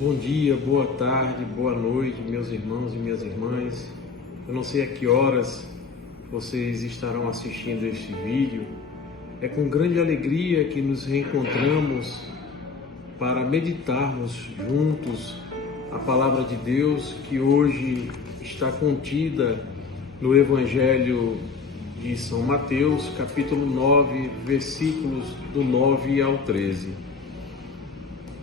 Bom dia, boa tarde, boa noite, meus irmãos e minhas irmãs. Eu não sei a que horas vocês estarão assistindo este vídeo. É com grande alegria que nos reencontramos para meditarmos juntos a palavra de Deus que hoje está contida no Evangelho de São Mateus, capítulo 9, versículos do 9 ao 13.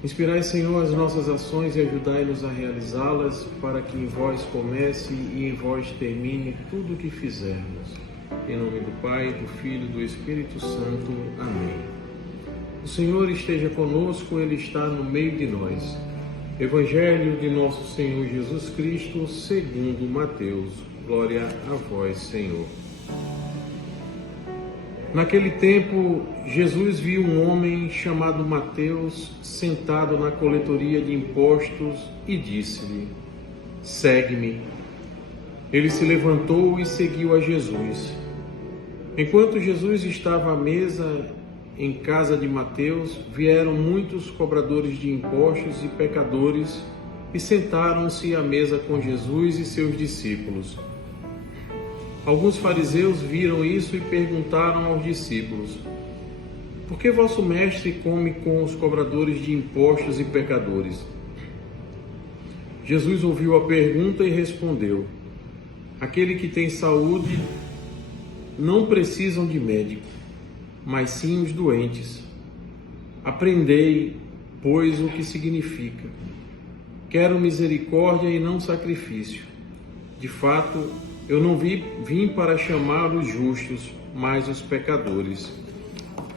Inspirai, Senhor, as nossas ações e ajudai-nos a realizá-las, para que em vós comece e em vós termine tudo o que fizermos. Em nome do Pai, do Filho e do Espírito Santo. Amém. O Senhor esteja conosco, Ele está no meio de nós. Evangelho de nosso Senhor Jesus Cristo, segundo Mateus. Glória a vós, Senhor. Naquele tempo, Jesus viu um homem chamado Mateus sentado na coletoria de impostos e disse-lhe: segue-me. Ele se levantou e seguiu a Jesus. Enquanto Jesus estava à mesa em casa de Mateus, vieram muitos cobradores de impostos e pecadores e sentaram-se à mesa com Jesus e seus discípulos. Alguns fariseus viram isso e perguntaram aos discípulos: por que vosso mestre come com os cobradores de impostos e pecadores? Jesus ouviu a pergunta e respondeu: aquele que tem saúde não precisam de médico, mas sim os doentes. Aprendei, pois, o que significa: quero misericórdia e não sacrifício. De fato, eu não vim para chamar os justos, mas os pecadores.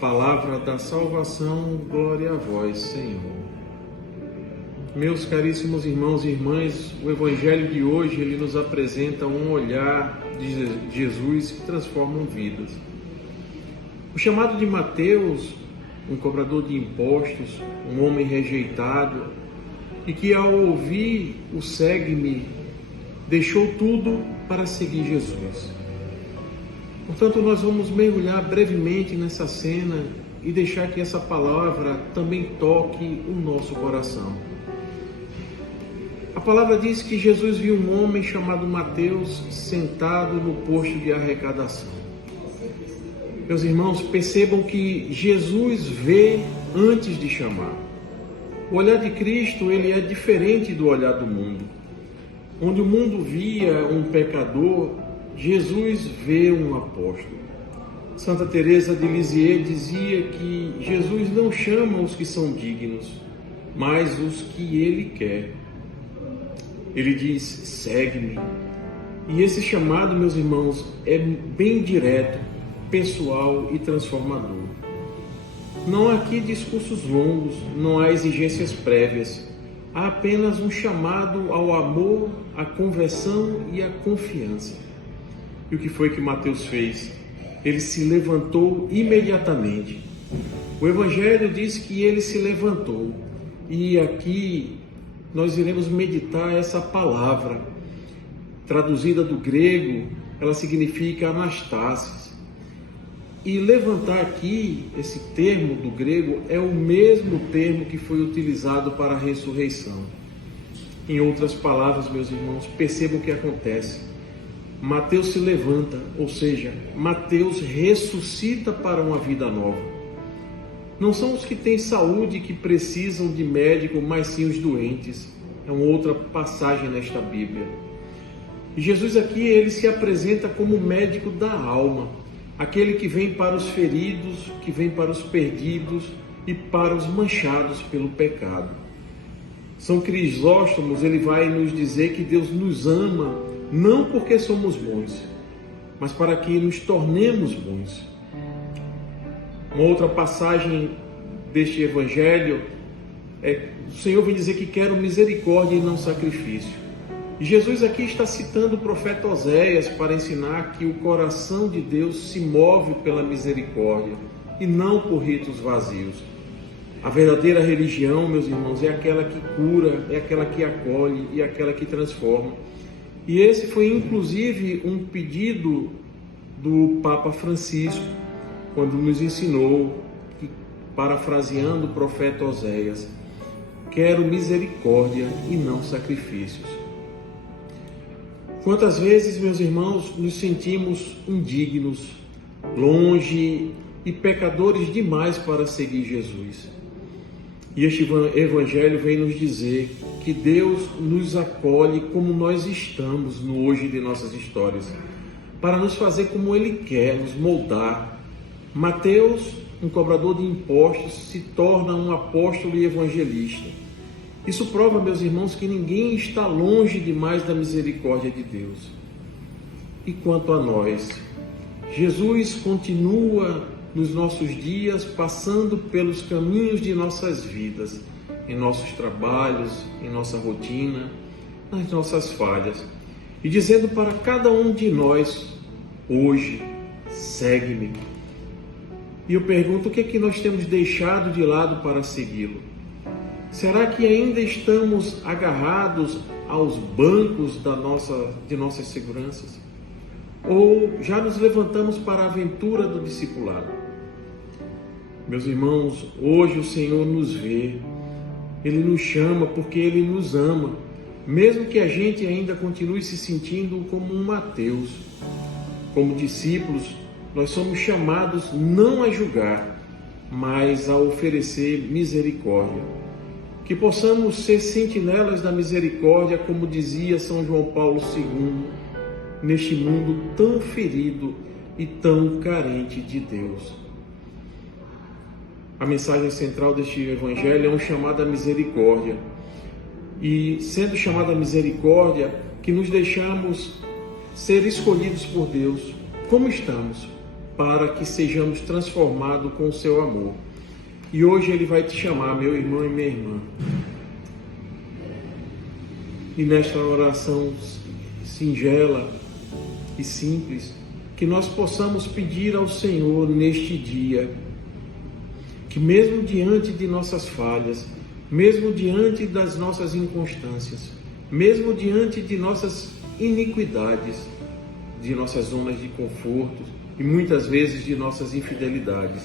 Palavra da salvação, glória a vós, Senhor. Meus caríssimos irmãos e irmãs, o Evangelho de hoje ele nos apresenta um olhar de Jesus que transforma vidas. O chamado de Mateus, um cobrador de impostos, um homem rejeitado, e que ao ouvir o segue-me, deixou tudo para seguir Jesus. Portanto, nós vamos mergulhar brevemente nessa cena e deixar que essa palavra também toque o nosso coração. A palavra diz que Jesus viu um homem chamado Mateus sentado no posto de arrecadação. Meus irmãos, percebam que Jesus vê antes de chamar. O olhar de Cristo ele é diferente do olhar do mundo. Onde o mundo via um pecador, Jesus vê um apóstolo. Santa Teresa de Lisieux dizia que Jesus não chama os que são dignos, mas os que Ele quer. Ele diz: segue-me. E esse chamado, meus irmãos, é bem direto, pessoal e transformador. Não há aqui discursos longos, não há exigências prévias. Há apenas um chamado ao amor, à conversão e à confiança. E o que foi que Mateus fez? Ele se levantou imediatamente. O Evangelho diz que ele se levantou. E aqui nós iremos meditar essa palavra. Traduzida do grego, ela significa anastasis. E levantar aqui, esse termo do grego, é o mesmo termo que foi utilizado para a ressurreição. Em outras palavras, meus irmãos, percebam o que acontece. Mateus se levanta, ou seja, Mateus ressuscita para uma vida nova. Não são os que têm saúde que precisam de médico, mas sim os doentes. É uma outra passagem nesta Bíblia. E Jesus aqui, ele se apresenta como médico da alma. Aquele que vem para os feridos, que vem para os perdidos e para os manchados pelo pecado. São Crisóstomo, ele vai nos dizer que Deus nos ama não porque somos bons, mas para que nos tornemos bons. Uma outra passagem deste Evangelho o Senhor vem dizer que quero misericórdia e não sacrifício. E Jesus aqui está citando o profeta Oséias para ensinar que o coração de Deus se move pela misericórdia e não por ritos vazios. A verdadeira religião, meus irmãos, é aquela que cura, é aquela que acolhe e é aquela que transforma. E esse foi inclusive um pedido do Papa Francisco, quando nos ensinou, parafraseando o profeta Oséias, quero misericórdia e não sacrifícios. Quantas vezes, meus irmãos, nos sentimos indignos, longe e pecadores demais para seguir Jesus. E este Evangelho vem nos dizer que Deus nos acolhe como nós estamos no hoje de nossas histórias, para nos fazer como Ele quer, nos moldar. Mateus, um cobrador de impostos, se torna um apóstolo e evangelista. Isso prova, meus irmãos, que ninguém está longe demais da misericórdia de Deus. E quanto a nós, Jesus continua nos nossos dias, passando pelos caminhos de nossas vidas, em nossos trabalhos, em nossa rotina, nas nossas falhas, e dizendo para cada um de nós, hoje, segue-me. E eu pergunto, o que é que nós temos deixado de lado para segui-lo? Será que ainda estamos agarrados aos bancos de nossas seguranças? Ou já nos levantamos para a aventura do discipulado? Meus irmãos, hoje o Senhor nos vê, Ele nos chama porque Ele nos ama, mesmo que a gente ainda continue se sentindo como um Mateus. Como discípulos, nós somos chamados não a julgar, mas a oferecer misericórdia. Que possamos ser sentinelas da misericórdia, como dizia São João Paulo II, neste mundo tão ferido e tão carente de Deus. A mensagem central deste Evangelho é um chamado à misericórdia. E sendo chamado à misericórdia, que nos deixamos ser escolhidos por Deus, como estamos, para que sejamos transformados com o seu amor. E hoje Ele vai te chamar, meu irmão e minha irmã. E nesta oração singela e simples, que nós possamos pedir ao Senhor neste dia, que mesmo diante de nossas falhas, mesmo diante das nossas inconstâncias, mesmo diante de nossas iniquidades, de nossas zonas de conforto e muitas vezes de nossas infidelidades,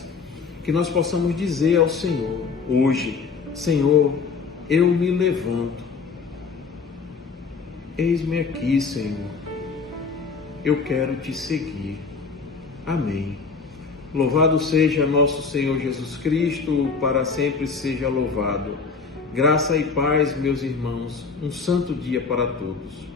que nós possamos dizer ao Senhor hoje: Senhor, eu me levanto, eis-me aqui, Senhor, eu quero te seguir. Amém. Louvado seja nosso Senhor Jesus Cristo, para sempre seja louvado. Graça e paz, meus irmãos, um santo dia para todos.